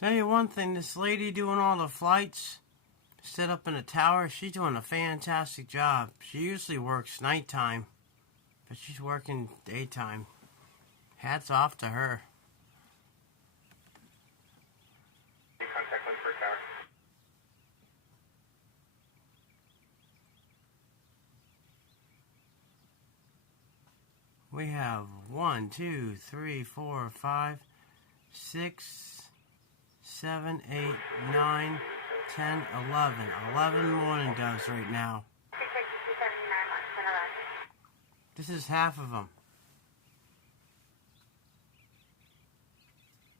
Tell you one thing, this lady doing all the flights, set up in a tower, she's doing a fantastic job. She usually works nighttime, but she's working daytime. Hats off to her. Contact lens for tower. We have 1, 2, 3, 4, 5, 6, 7, 8, 9, 10, 11. 11 morning doves right now. This is half of them.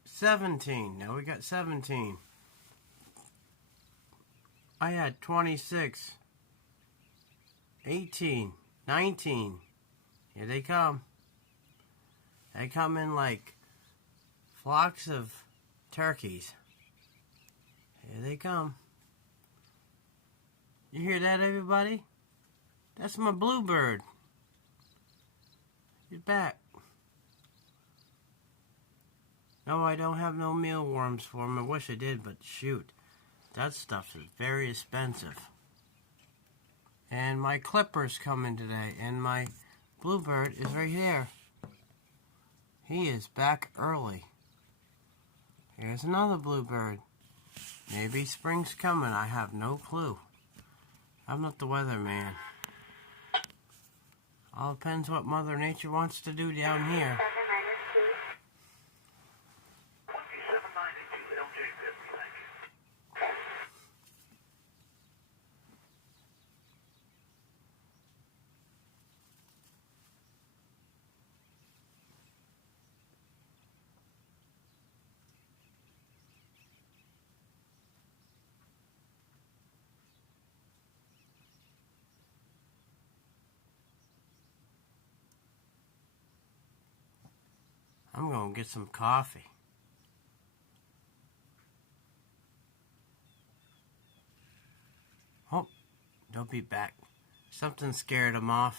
17. Now we got 17. I had 26. 18. 19. Here they come. They come in like flocks of turkeys. Here they come. You hear that, everybody? That's my bluebird. He's back. No, I don't have no mealworms for him. I wish I did, but shoot. That stuff is very expensive. And my clipper's coming today, and my bluebird is right here. He is back early. Here's another bluebird. Maybe spring's coming. I have no clue. I'm not the weatherman. All depends what Mother Nature wants to do down here. I'm going to get some coffee. Oh, don't be back. Something scared him off.